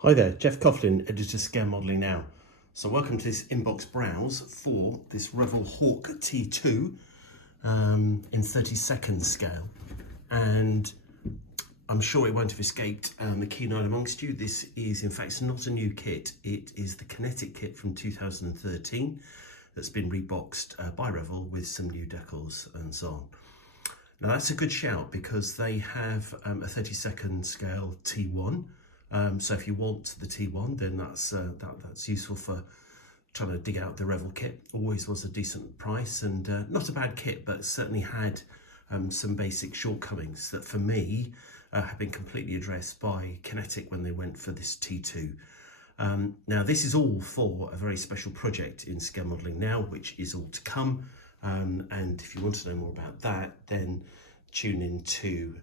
Hi there, Geoff Coughlin, editor Scale Modelling Now. So welcome to this inbox browse for this Revell Hawk T2 in 32nd scale. And I'm sure it won't have escaped the keen eye amongst you. This is in fact not a new kit. It is the Kinetic kit from 2013 that's been reboxed by Revell with some new decals and so on. Now that's a good shout because they have a 32nd scale T1. So if you want the T1, then that's useful for trying to dig out the Revell kit. Always was a decent price and not a bad kit, but certainly had some basic shortcomings that for me have been completely addressed by Kinetic when they went for this T2. Now this is all for a very special project in Scale Modelling Now, which is all to come. And if you want to know more about that, then tune in to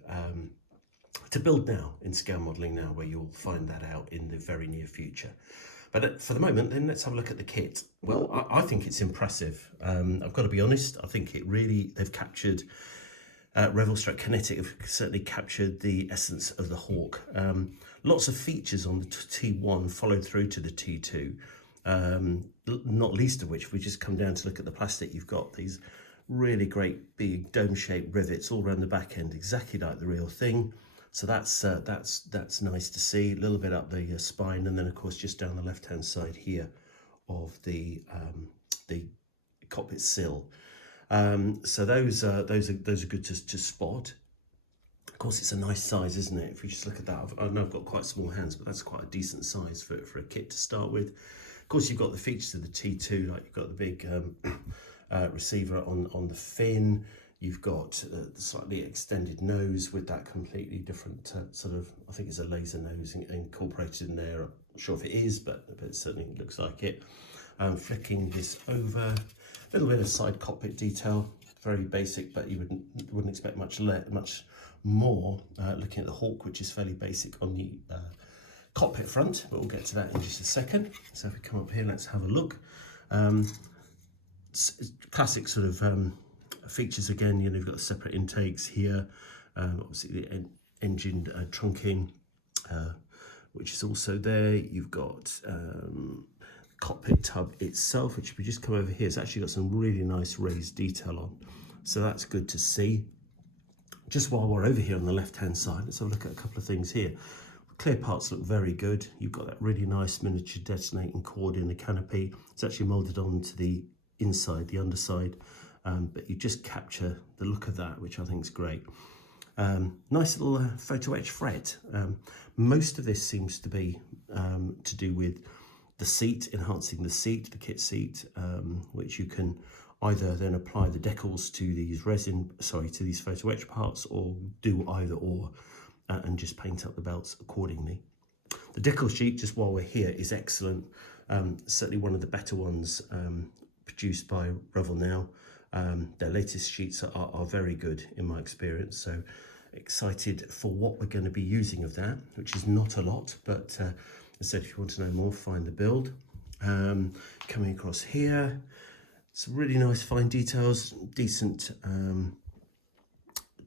Build Now in Scale Modelling Now, where you'll find that out in the very near future. But for the moment, then let's have a look at the kit. Well, I think it's impressive. I've got to be honest, I think they've captured, Revell / Kinetic have certainly captured the essence of the Hawk. Lots of features on the T1 followed through to the T2. Not least of which, if we just come down to look at the plastic, you've got these really great big dome-shaped rivets all around the back end, exactly like the real thing. So that's nice to see. A little bit up the spine, and then of course just down the left-hand side here of the cockpit sill. So those are good to spot. Of course, it's a nice size, isn't it? If we just look at that, I know I've got quite small hands, but that's quite a decent size for a kit to start with. Of course, you've got the features of the T2, like you've got the big receiver on the fin. You've got the slightly extended nose with that completely different sort of, I think it's a laser nose incorporated in there. I'm not sure if it is, but it certainly looks like it. Flicking this over, a little bit of side cockpit detail, very basic, but you wouldn't expect much more looking at the Hawk, which is fairly basic on the cockpit front, but we'll get to that in just a second. So if we come up here, let's have a look. Classic sort of features again. You know, you've got separate intakes here, obviously the engine trunking, which is also there. You've got cockpit tub itself, which if we just come over here, it's actually got some really nice raised detail on, so that's good to see. Just while we're over here on the left hand side, let's have a look at a couple of things here. Clear parts look very good. You've got that really nice miniature detonating cord in the canopy. It's actually molded onto the inside, the underside, but you just capture the look of that, which I think is great. Nice little photo etch fret. Most of this seems to be to do with the seat, enhancing the seat, the kit seat, which you can either then apply the decals to these to these photo etch parts, or do either or and just paint up the belts accordingly. The decal sheet, just while we're here, is excellent. Certainly one of the better ones produced by Revell now. Their latest sheets are very good in my experience, so excited for what we're going to be using of that, which is not a lot, but as I said, if you want to know more, find the build. Coming across here, some really nice fine details, decent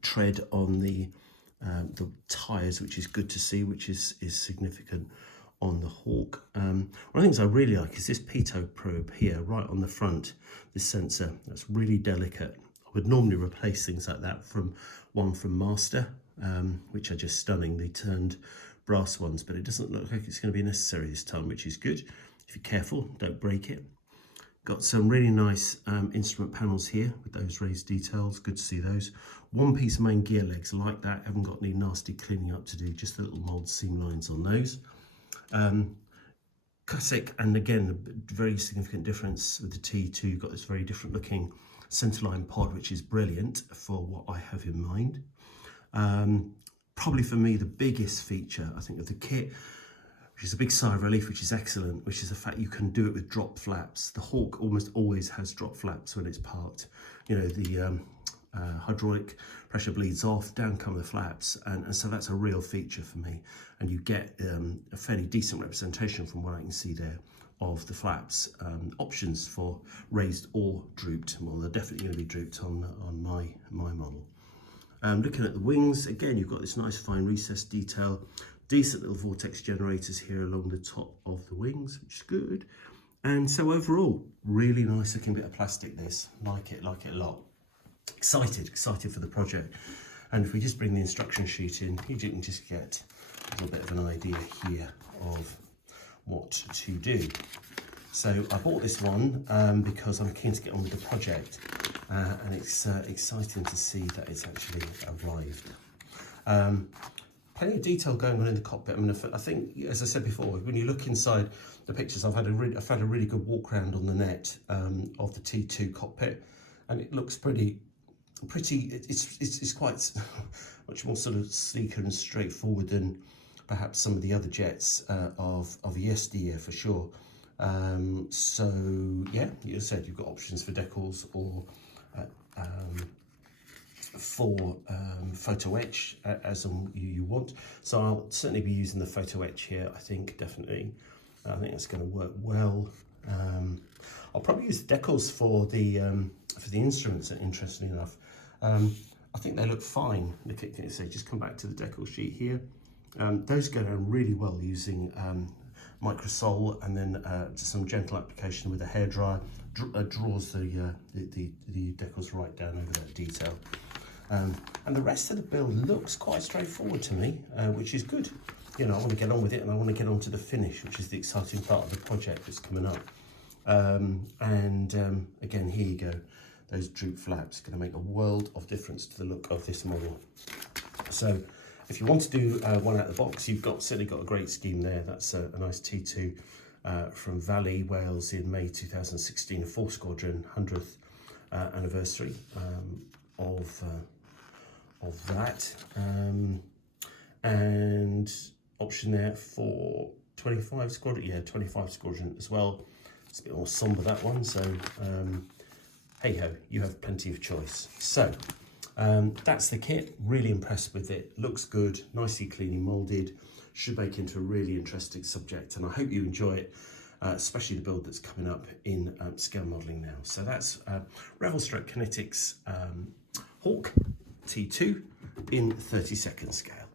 tread on the tyres, which is good to see, which is significant on the Hawk. One of the things I really like is this pitot probe here, right on the front, this sensor. That's really delicate. I would normally replace things like that from Master, which are just stunning. They turned brass ones, but it doesn't look like it's going to be necessary this time, which is good. If you're careful, don't break it. Got some really nice instrument panels here with those raised details. Good to see those. One piece main gear legs, like that. Haven't got any nasty cleaning up to do, just the little mold seam lines on those. Classic, and again, a very significant difference with the T2. You've got this very different looking centerline pod, which is brilliant for what I have in mind. Probably for me, the biggest feature, I think, of the kit, which is a big sigh of relief, which is excellent, which is the fact you can do it with drop flaps. The Hawk almost always has drop flaps when it's parked. You know, the hydraulic pressure bleeds off, down come the flaps, and so that's a real feature for me. And you get a fairly decent representation from what I can see there of the flaps. Options for raised or drooped. Well, they're definitely going to be drooped on my model. Looking at the wings, again, you've got this nice fine recessed detail. Decent little vortex generators here along the top of the wings, which is good. And so overall, really nice looking bit of plastic this. Like it a lot. Excited for the project. And if we just bring the instruction sheet in, you can just get a little bit of an idea here of what to do. So I bought this one because I'm keen to get on with the project, and it's exciting to see that it's actually arrived. Plenty of detail going on in the cockpit. I mean, I think, as I said before, when you look inside the pictures, I've had a really good walk around on the net of the T2 cockpit, and it looks pretty. It's quite much more sort of sleeker and straightforward than perhaps some of the other jets of yesteryear for sure. So yeah, you said you've got options for decals or for photo etch as you want. So I'll certainly be using the photo etch here. I think definitely. I think it's going to work well. I'll probably use the decals for the instruments. Interestingly enough, I think they look fine. Look at just come back to the decal sheet here. Those go down really well using microsol, and then some gentle application with a hairdryer draws the decals right down over that detail. And the rest of the build looks quite straightforward to me, which is good. You know, I want to get on with it, and I want to get on to the finish, which is the exciting part of the project that's coming up. Again, here you go. Those droop flaps going to make a world of difference to the look of this model. So if you want to do one out of the box, you've certainly got a great scheme there. That's a nice T2 from Valley, Wales in May 2016, a 4 Squadron 100th anniversary of that. And option there for 25 Squadron, yeah, 25 Squadron as well. It's a bit more somber, that one, so hey ho, you have plenty of choice. So that's the kit. Really impressed with it. Looks good, nicely cleanly moulded. Should make into a really interesting subject, and I hope you enjoy it, especially the build that's coming up in scale modelling now. So that's Revell / Kinetic's Hawk T2 in 30-second scale.